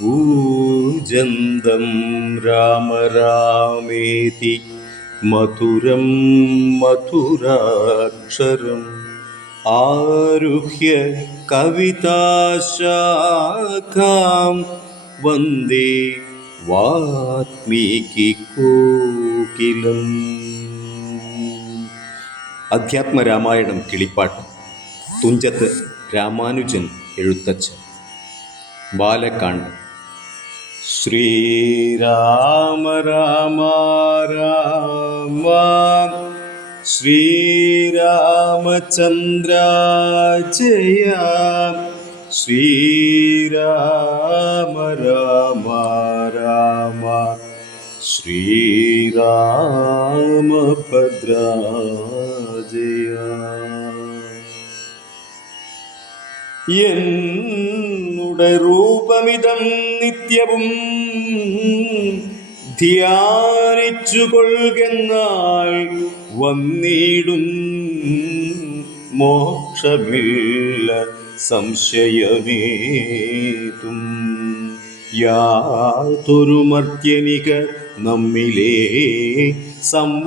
കൂജന്തം രാമ രാമേതി മധുരം മധുരാക്ഷരം ആരുഹ്യ കവിതാശാഖാം വന്ദേ വാത്മീകി കോകിലം. അധ്യാത്മരാമായണം കിളിപ്പാട്ട്. തുഞ്ചത്ത് രാമാനുജൻ എഴുത്തച്ഛൻ. ബാലകാണ്ഡം. ശ്രീരാമ രാമ രാമ ശ്രീരാമചന്ദ്ര ജയ ശ്രീരാമ രാമ രാമ ശ്രീരാമഭദ്ര ജയ. എന്നുടെ രൂപമിതം നിത്യവും ധ്യാനിച്ചു കൊള്ളുകെന്നാൽ വന്നിടും മോക്ഷമില്ല സംശയമേതും. യാതൊരു മർത്യനിക നമ്മിലേ സംവാദമിതാദരാൽ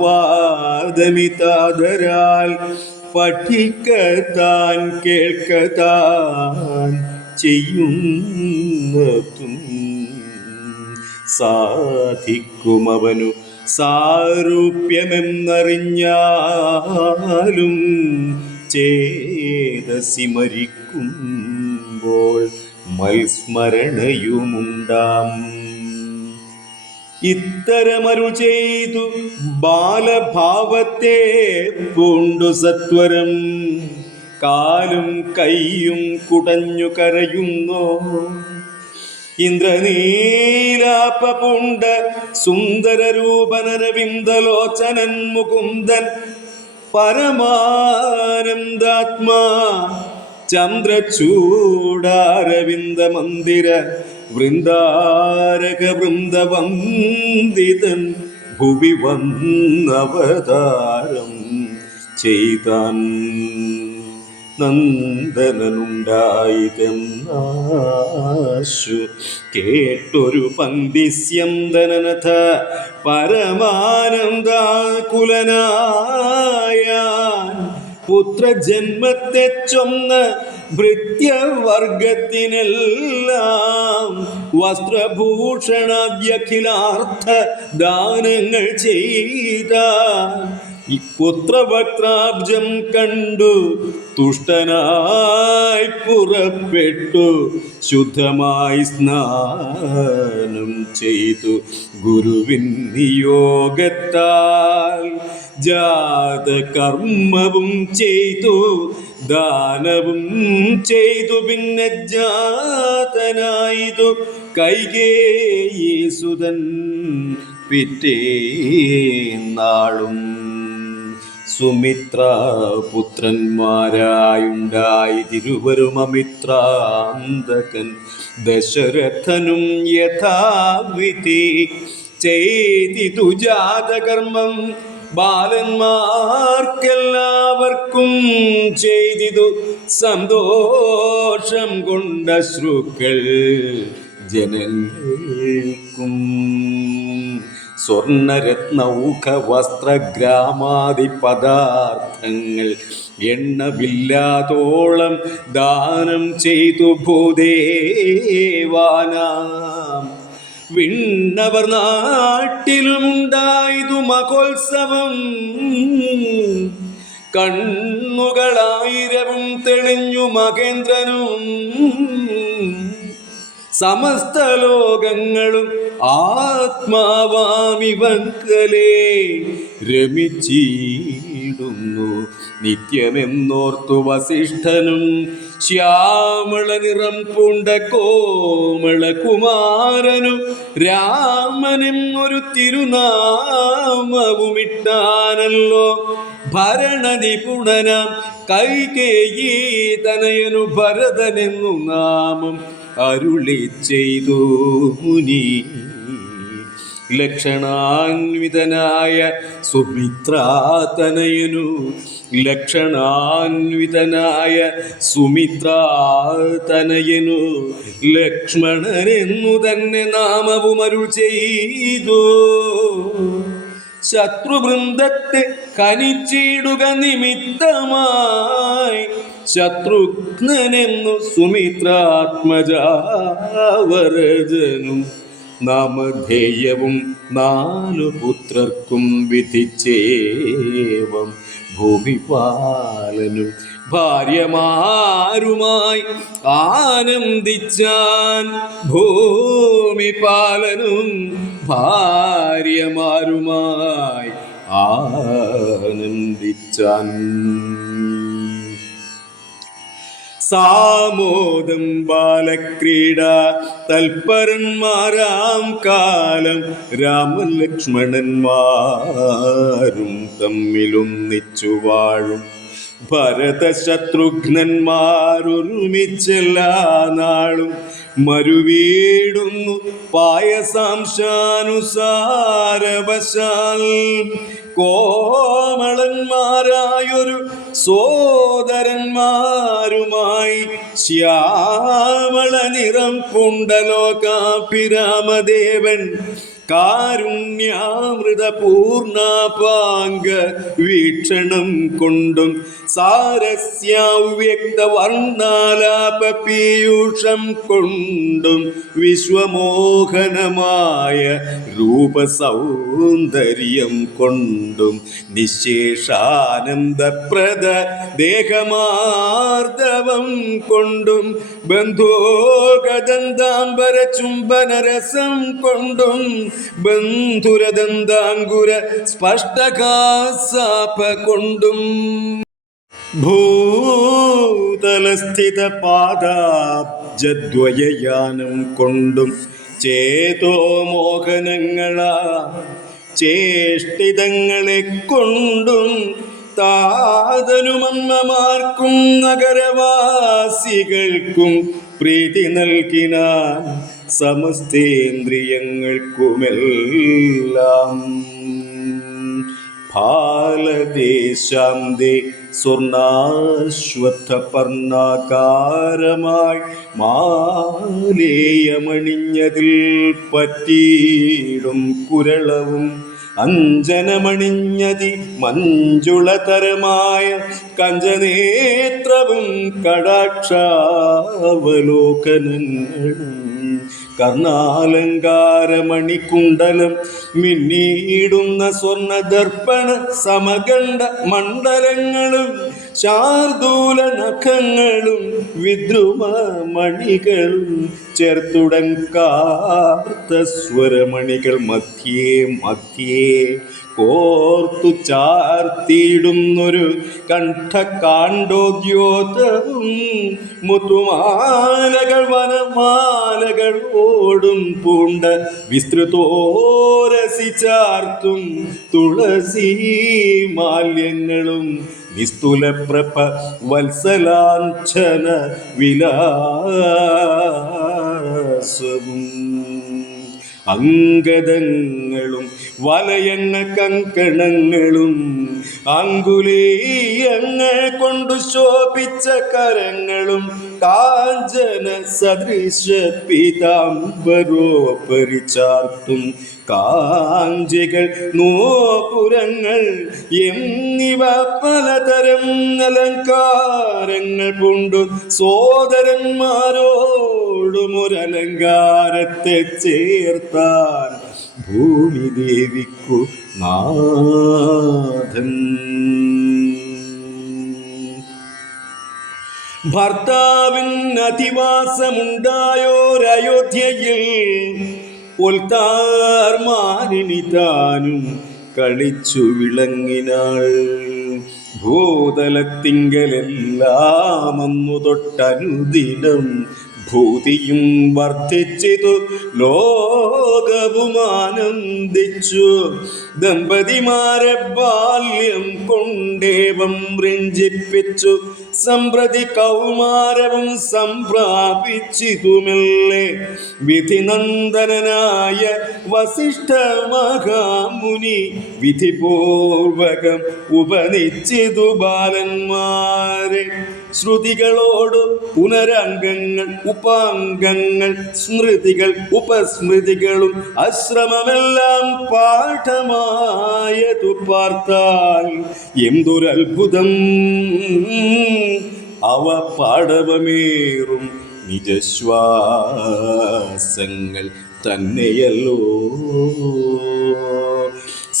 പഠിക്കത്താൻ കേൾക്കത്താൻ ചെയ്യുന്നതും സാധിക്കുമവനു സാരൂപ്യമെന്നറിഞ്ഞാലും ചേതസി മരിക്കുമ്പോൾ മത്സ്മരണയുമുണ്ടാം. ഇത്തരമരുൾ ചെയ്തു ബാലഭാവത്തെ പൂണ്ടു സത്വരം കാലും കൈയും കുടഞ്ഞു കരയുന്നോ. ഇന്ദ്രനീലാപ പൂണ്ട സുന്ദരരൂപനരവിന്ദലോചനൻ മുകുന്ദൻ പരമാനന്ദാത്മാ ചന്ദ്രചൂടാരവിന്ദ മന്ദിര വൃന്ദാരക വൃന്ദവന്ദിതൻ ഭുവി വന്നവതാരം ചെയ്താൻ. നന്ദനനുണ്ടായിതെന്നാശു കേട്ടൊരു പന്തിസ്യന്തനഥ പരമാനന്ദാകുലനായ പുത്രജന്മത്തെ ചൊന്ന ഭൃത്യവർഗത്തിനെല്ലാം വസ്ത്രഭൂഷണാദ്യഖിലാർത്ഥ ദാനങ്ങൾ ചെയ്ത ഈ പുത്രഭക്താബ്ജം കണ്ടു തുഷ്ടനായി പുറപ്പെട്ടു ശുദ്ധമായി സ്നാനം ചെയ്തു ഗുരുവിൻ നിയോഗത്താൽ ജാതകർമ്മവും ചെയ്തു ദാനവും ചെയ്തു. പിന്നെ ജാതനായിതു കൈകേയീസുതൻ പിറ്റേന്നാളും. സുമിത്രാപുത്രന്മാരായുണ്ടായി തിരുവരും അമിത്രാന്തകൻ ദശരഥനും യഥാവിധി ചെയ്തിതു ജാതകർമ്മം. ബാലന്മാർക്കെല്ലാവർക്കും ചെയ്തിതു സന്തോഷം കൊണ്ട ശ്രുക്കൾ ജനങ്ങൾക്കും. സ്വർണരത്നൗഖ വസ്ത്രഗ്രാമാദി പദാർത്ഥങ്ങൾ എണ്ണമില്ലാതോളം ദാനം ചെയ്തു ഭൂദേവാനാം. വിണ്ണവർ നാട്ടിലുമുണ്ടായതു മഹോത്സവം. കണ്ണുകളായിരവും തെളിഞ്ഞു മഹേന്ദ്രനും സമസ്ത ലോകങ്ങളും ആത്മാവാമിവങ്കലേ രമിച്ചിടുന്നു നിത്യമെന്നോർത്തു വസിഷ്ഠനും. ശ്യാമള നിറം പൂണ്ട കോമള കുമാരനു രാമനും ഒരു തിരുനാമവുമിട്ടാനല്ലോ. ഭരണനിപുണനാം കൈകേയീ തനയനു ഭരതനെന്നു നാമം അരുളി ചെയ്തു മുനി. ലക്ഷണാന്വിതനായ സുമിത്രാതനയനു ലക്ഷണാന്വിതനായ സുമിത്രാതനയനു ലക്ഷ്മണനെന്നു തന്നെ നാമവും അരുൾ ചെയ്തു. ശത്രുവൃന്ദത്തെ കനിച്ചിടുക നിമിത്തമായി ശത്രുഘ്നെന്നു സുമിത്രാത്മജാവരജനും നാമധേയവും 4 പുത്രർക്കും വിധിച്ചേവം. ഭൂമിപാലനും ഭാര്യമാരുമായി ആനന്ദിച്ചാൻ. ഭൂമിപാലനും ഭാര്യമാരുമായി ആനന്ദിച്ചാൻ. സാമോദം ബാലക്രീഡ തൽപരന്മാരാം കാലം രാമലക്ഷ്മണന്മാരും തമ്മിലൊന്നിച്ചു വാഴും. ഭരതശത്രുഘ്നന്മാരൊരുമിച്ചെല്ലാ നാളും മരുവീടുന്നു പായസാംശാനുസാരവശാൽ. കോമളന്മാരായൊരു സോദരന്മാരുമായി ശ്യാമള നിറം പുണ്ടലോകാഭിരാമദേവൻ കാരുണ്യാമൃത പൂർണ്ണപാംഗ വീക്ഷണം കൊണ്ടും സാരസ്യവ്യക്ത വർണ്ണാലാപ പീയൂഷം കൊണ്ടും വിശ്വമോഹനമായ രൂപസൗന്ദര്യം കൊണ്ടും നിശേഷാനന്ദപ്രദ ദേഹമാർദ്ദവം കൊണ്ടും ബന്ധോകദന്താംബര ചുംബനരസം കൊണ്ടും ബന്ധുരദന്താങ്കുര സ്പഷ്ടകാസാപ കൊണ്ടും ഭൂതലസ്ഥിത പാദാബ്ജദ്വയയാനം കൊണ്ടും ചേതോമോഹനങ്ങളാ ചേഷ്ടിതങ്ങളെ കൊണ്ടും താതനുമമ്മമാർക്കും നഗരവാസികൾക്കും പ്രീതി നൽകിനാൻ സമസ്തേന്ദ്രിയങ്ങൾക്കുമെല്ലാം. ഫാലദേശാന്തേ സ്വർണാശ്വത്ഥപർണാകാരമായി മാലേയമണിഞ്ഞതിൽ പറ്റിയിടും കുരളവും അഞ്ജനമണിഞ്ഞതി മഞ്ജുളതരമായ കഞ്ചനേത്രവും കടാക്ഷാവലോകനങ്ങളും കർണാലങ്കാരമണികുണ്ടലം മിന്നിയിടുന്ന സ്വർണദർപ്പണ സമഗണ്ഡ മണ്ഡലങ്ങളും ശാർദൂല നഖങ്ങളും വിദ്രുമ മണികളും ചേർത്തുടങ്കാർത്ത സ്വരമണികൾ മധ്യേ മധ്യേ കോർത്തു ചാർത്തിയിടുന്നൊരു കണ്ഠകാണ്ഡോദ്യോതവും മുത്തുമാലകൾ വനമാലകൾ ഓടും പൂണ്ട വിസ്തൃതോരസി ചാർത്തും തുളസി മാല്യങ്ങളും നിസ്തുലപ്രഭ വത്സലാഞ്ചന വിലാസവും അംഗദങ്ങളും വലയങ്ങ കങ്കണങ്ങളും അങ്കുലീയങ്ങൾ കൊണ്ടു ശോഭിച്ച കരങ്ങളും കാഞ്ചന സദൃശ പീതാംബരോപരിചാർത്തും കാഞ്ചികൾ നോപുരങ്ങൾ എന്നിവ പലതരം അലങ്കാരങ്ങൾ കൊണ്ടു സോദരന്മാരോടും ഒരലങ്കാരത്തെ ചേർത്താൻ ഭൂമിദേവിക്കു നാഥൻ. ഭർത്താവിന് അധിവാസമുണ്ടായോരയോധ്യയിൽ ഒൽത്താർമാനിനി താനും കളിച്ചു വിളങ്ങിനാൾ. ഭൂതലത്തിങ്കലെല്ലാം അന്നു തൊട്ടനുദിനം ഭൂതിയും വർദ്ധിച്ചിതു ലോകവും ആനന്ദിച്ചു. ദമ്പതിമാരെ ബാല്യം കൊണ്ടേവം രഞ്ജിപ്പിച്ചു സമ്പ്രതി കൗമാരവും സംപ്രാപിച്ചിതുമെല്ലെ വിധിനന്ദനായ വസിഷ്ഠ മഹാമുനി വിധിപൂർവകം ഉപനിച്ചിതു ബാലന്മാരെ. ശ്രുതികളോട് പുനരംഗങ്ങൾ ഉപാംഗങ്ങൾ സ്മൃതികൾ ഉപസ്മൃതികളും അശ്രമമെല്ലാം പാഠമായതു പാർത്താൽ എന്തൊരത്ഭുതം! അവ പാടവമേറും നിജശ്വാസങ്ങൾ തന്നെയല്ലോ.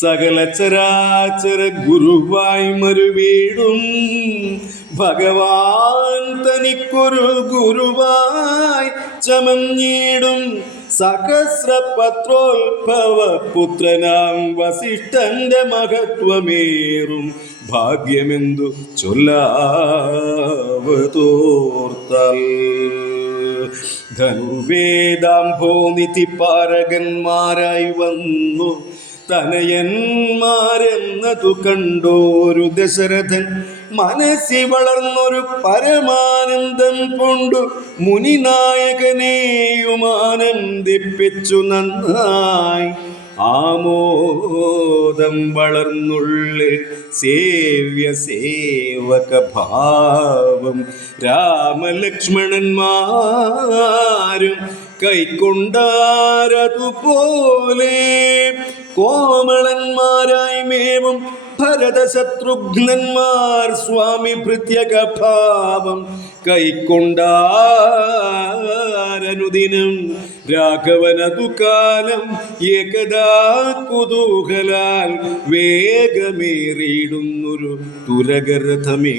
സകല ചരാചര ഗുരുവായി മരുവീടും ഭഗവാൻ തനിക്കൊരു ഗുരുവായി ചമഞ്ഞിടും സഹസ്രപത്രോത്ഭവ പുത്രനാം വസിഷ്ഠന്റെ മഹത്വമേറും ഭാഗ്യമെന്തു ചൊല്ലാവതോർത്താൽ. ധനുർവേദാംഭോനിധി പാരകന്മാരായി വന്നു തനയന്മാരെന്നതു കണ്ടോരു ദശരഥൻ മനസ്സി വളർന്നൊരു പരമാനന്ദം കൊണ്ടു മുനിനായകനെയും ആനന്ദിപ്പിച്ചു നന്നായി. ആമോദം വളർന്നുള്ളിൽ സേവ്യ സേവക ഭാവം രാമലക്ഷ്മണന്മാരും കൈക്കൊണ്ടാരതുപോലെ കോമളന്മാരായി മേവും ഭരതശത്രുഘ്നന്മാർ സ്വാമി ഭൃത്യകഭാവം കൈക്കൊണ്ടാരനുദിനം രാഘവനതു കാലം ഏകദാ കുതൂഹലാൽ വേഗമേറിയിടുന്നൊരു തുരകരഥമേറി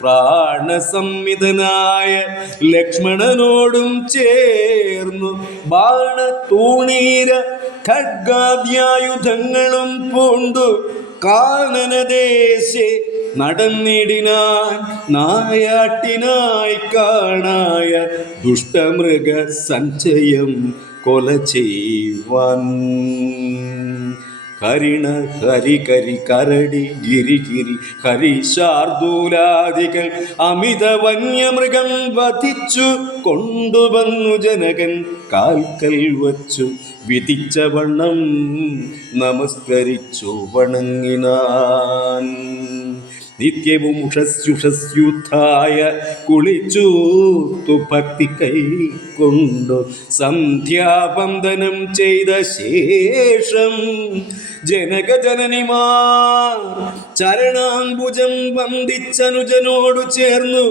പ്രാണസംവിധനായ ലക്ഷ്മണനോടും ചേർന്നു ബാണത്തൂണീര ഖഡ്ഗാദ്യായുധങ്ങളും പൂണ്ടു കാനനദേശേ നടന്നിടിനാൻ നായാട്ടിനായി കാണായ ദുഷ്ടമൃഗ സഞ്ചയം കൊല ചെയ്യുവാൻ. ഹരിണ ഹരികരി കരടി ഗിരിഗിരി ഹരിശാർദൂലാദികൾ അമിത വന്യമൃഗം വധിച്ചു കൊണ്ടുവന്നു ജനകൻ കാൽക്കൽ വച്ചു വിധിച്ച വണ്ണം നമസ്കരിച്ചു വണങ്ങിനാൻ. നിത്യവും ഉഷസ്യുഷസ്യുദ്ധായ കുളിച്ചു ഭക്തി കൈക്കൊണ്ടു സന്ധ്യാവന്ദനം ചെയ്ത ശേഷം ജനകജനനിമാർ ചരണാംബുജം വന്ദിച്ചനുജനോടു ചേർന്നു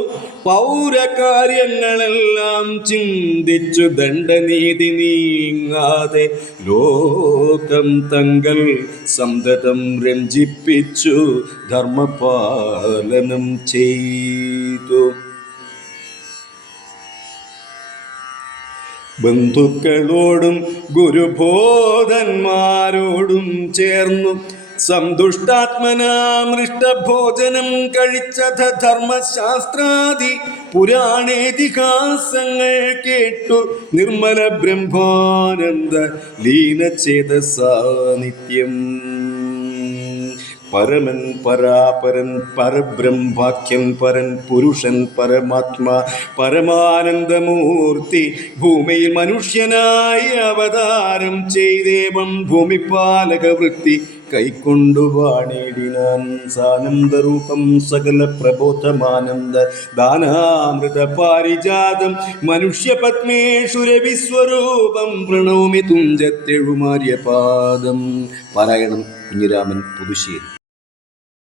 പൗരകാര്യങ്ങളെല്ലാം ചിന്തിച്ചു ദണ്ഡനീതി നീങ്ങാതെ ലോകം തങ്ങൾ സന്തതം രഞ്ജിപ്പിച്ചു ധർമ്മപാലനം ചെയ്തു. ബന്ധുക്കളോടും ഗുരുബോധന്മാരോടും ചേർന്നു സന്തുഷ്ടാത്മനാമൃഷ്ടഭോജനം കഴിച്ച ധർമ്മശാസ്ത്രാദി പുരാണേതിഹാസങ്ങൾ കേട്ടു നിർമ്മല ബ്രഹ്മാനന്ദ ലീനചേതസാ നിത്യം. പരമൻ പരാപരൻ പരബ്രഹ്മാഖ്യൻ പരൻ പുരുഷൻ പരമാത്മാ പരമാനന്ദമൂർത്തി ഭൂമിയിൽ മനുഷ്യനായി അവതാരം ചെയ്തേവം ഭൂമിപാലക വൃത്തി കൈക്കൊണ്ടു വാണിടിനാൻ. സാനന്ദരൂപം സകല പ്രബോധമാനന്ദ ദാനാമൃത പാരിജാതം മനുഷ്യപത്മേഷു രവിസ്വരൂപം പ്രണോമി തുഞ്ചത്തെഴുമാര്യപാദം. പാരായണം കുഞ്ഞിരാമൻ പുതുശ്ശേരി.